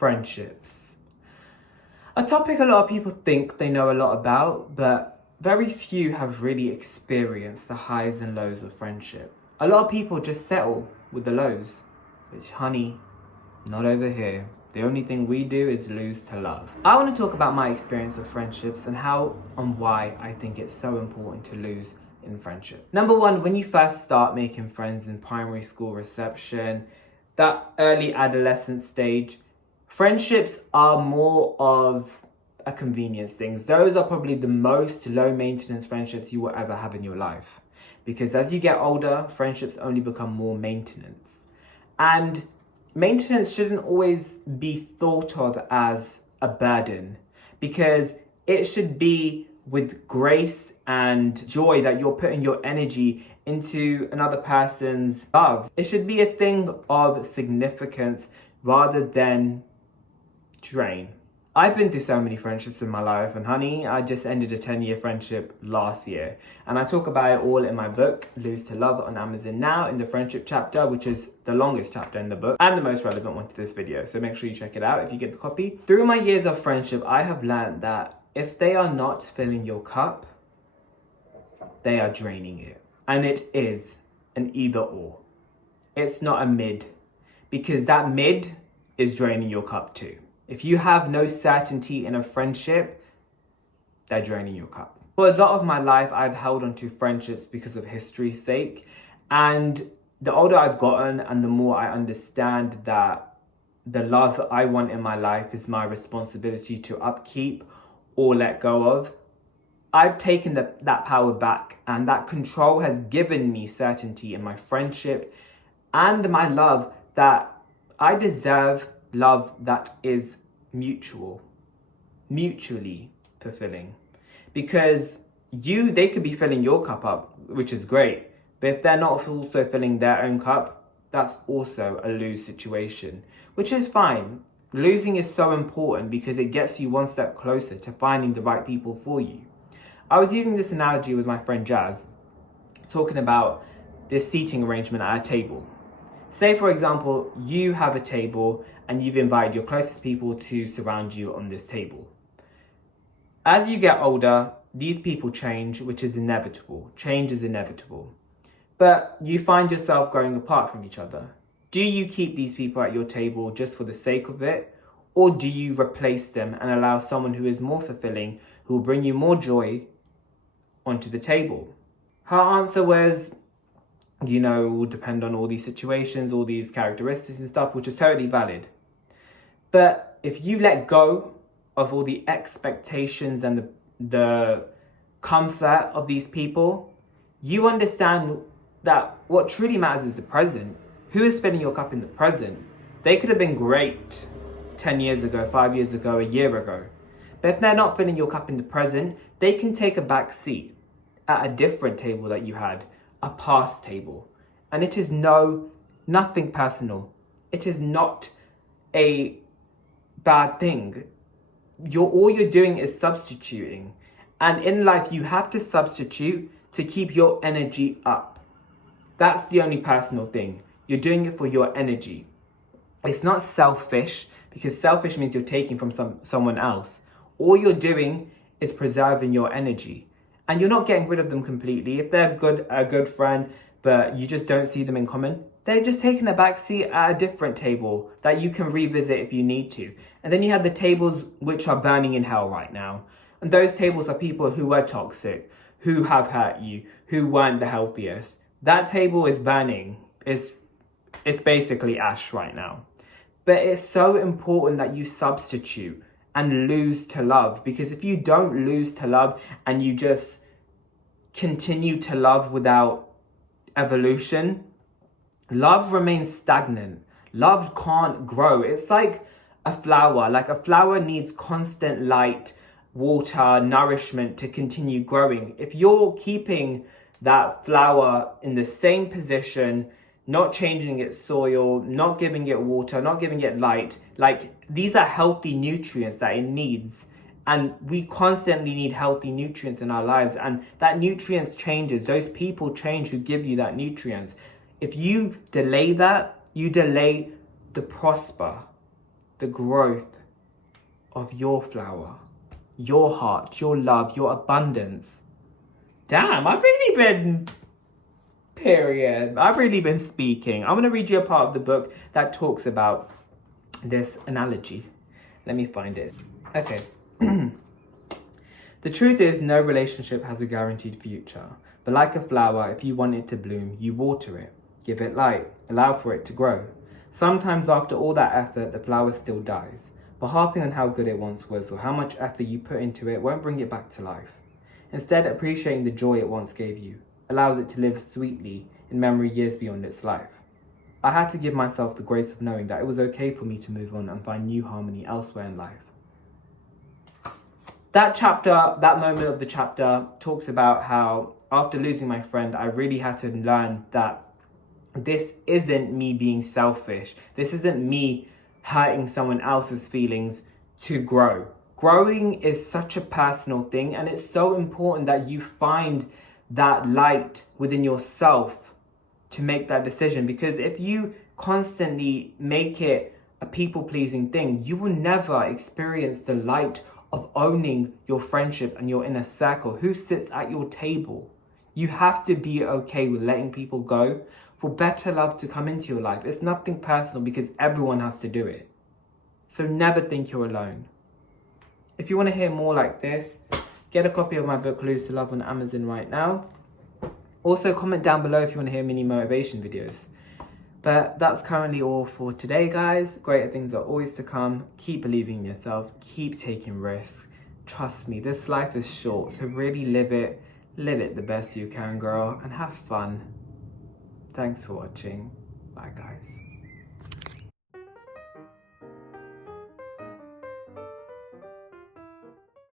Friendships. A topic a lot of people think they know a lot about, but very few have really experienced the highs and lows of friendship. A lot of people just settle with the lows, which, honey, not over here. The only thing we do is lose to love. I want to talk about my experience of friendships and how and why I think it's so important to lose in friendship. Number one, when you first start making friends in primary school reception, that early adolescent stage, friendships are more of a convenience thing. Those are probably the most low maintenance friendships you will ever have in your life. Because as you get older, friendships only become more maintenance. And maintenance shouldn't always be thought of as a burden, because it should be with grace and joy that you're putting your energy into another person's love. It should be a thing of significance rather than drain. I've been through so many friendships in my life, and honey, I just ended a 10-year friendship last year. And I talk about it all in my book, Lose to Love, on Amazon now, in the friendship chapter, which is the longest chapter in the book and the most relevant one to this video. So make sure you check it out if you get the copy. Through my years of friendship, I have learned that if they are not filling your cup, they are draining it. And it is an either or. It's not a mid, because that mid is draining your cup too. If you have no certainty in a friendship, they're draining your cup. For a lot of my life, I've held on to friendships because of history's sake. And the older I've gotten and the more I understand that the love that I want in my life is my responsibility to upkeep or let go of, I've taken that power back, and that control has given me certainty in my friendship and my love that I deserve love that is mutually fulfilling. Because they could be filling your cup up, which is great, but if they're not also filling their own cup, that's also a lose situation, which is fine. Losing is so important because it gets you one step closer to finding the right people for you. I was using this analogy with my friend Jazz, talking about this seating arrangement at a table. Say, for example, you have a table and you've invited your closest people to surround you on this table. As you get older, these people change, which is inevitable. Change is inevitable. But you find yourself growing apart from each other. Do you keep these people at your table just for the sake of it? Or do you replace them and allow someone who is more fulfilling, who will bring you more joy, onto the table? Her answer was, it will depend on all these situations, all these characteristics and stuff, which is totally valid. But if you let go of all the expectations and the comfort of these people, you understand that what truly matters is the present. Who is filling your cup in the present? They could have been great 10 years ago, 5 years ago, a year ago. But if they're not filling your cup in the present, they can take a back seat at a different table that you had, a past table. And it is nothing personal. It is not a bad thing. All you're doing is substituting. And in life, you have to substitute to keep your energy up. That's the only personal thing. You're doing it for your energy. It's not selfish, because selfish means you're taking from someone else. All you're doing is preserving your energy. And you're not getting rid of them completely. If they're a good friend, but you just don't see them in common, they're just taking a back seat at a different table that you can revisit if you need to. And then you have the tables which are burning in hell right now. And those tables are people who are toxic, who have hurt you, who weren't the healthiest. That table is burning. It's basically ash right now. But it's so important that you substitute and lose to love, because if you don't lose to love and you just continue to love without evolution, love remains stagnant. Love can't grow. It's like a flower. Like a flower needs constant light, water, nourishment to continue growing. If you're keeping that flower in the same position, not changing its soil, not giving it water, not giving it light, like these are healthy nutrients that it needs. And we constantly need healthy nutrients in our lives. And that nutrients changes. Those people change who give you that nutrients. If you delay that, you delay the prosper. the growth of your flower, your heart, your love, your abundance. Damn, I've really been speaking. I'm going to read you a part of the book that talks about this analogy. Let me find it. Okay. The truth is, no relationship has a guaranteed future. But like a flower, if you want it to bloom, you water it, give it light, allow for it to grow. Sometimes after all that effort, the flower still dies. But harping on how good it once was or how much effort you put into it won't bring it back to life. Instead, appreciating the joy it once gave you allows it to live sweetly in memory years beyond its life. I had to give myself the grace of knowing that it was okay for me to move on and find new harmony elsewhere in life. That chapter, that moment of the chapter, talks about how after losing my friend, I really had to learn that this isn't me being selfish. This isn't me hurting someone else's feelings to grow. Growing is such a personal thing, and it's so important that you find that light within yourself to make that decision. Because if you constantly make it a people-pleasing thing, you will never experience the light of owning your friendship and your inner circle. Who sits at your table? You have to be okay with letting people go for better love to come into your life. It's nothing personal because everyone has to do it. So never think you're alone. If you want to hear more like this, get a copy of my book, Lose to Love, on Amazon right now. Also, comment down below if you want to hear mini motivation videos. But that's currently all for today, guys. Greater things are always to come. Keep believing in yourself. Keep taking risks. Trust me, this life is short, so really live it. Live it the best you can, girl, and have fun. Thanks for watching. Bye, guys.